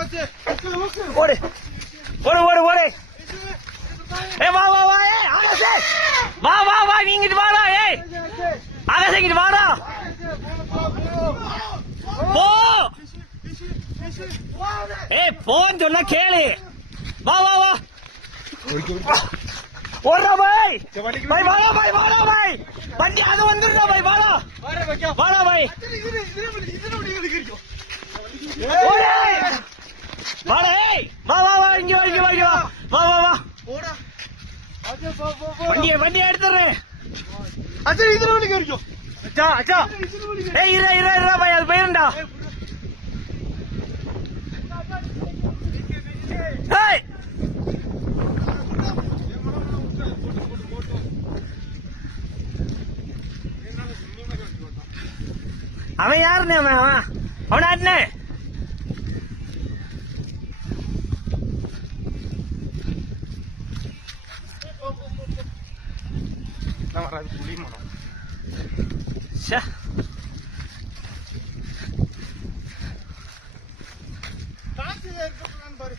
ஓடு ஓடு ஓடு ஓடு. ஏ வா வா வா. ஏ ஆகாஷே வா வா வா. நீங்க இங்க வாடா. ஏய் ஆகாஷே இங்க வாடா. போ. ஏய் போன்னு சொன்னா கேளு. வா வா வா. ஓடுறா பாய். பாய் வாடா பாய் வாடா பாய். வண்டி அது வந்துருடா பாய் வாடா. வாடா பாய். வாடா ஏய் வா வா வா. இங்க வா இங்க வா இங்க வா. வா வா வா. வண்டியை எடுத்துறேன். அச்சா இதுல வண்டி கேறிக்கோ. அச்சா அச்சா. ஏய் இரு இரு இரு பாய் அது போயிருண்டா. ஏய் அவன் யாருன்னு அவன் அவனாட்னே. காசு பாரு.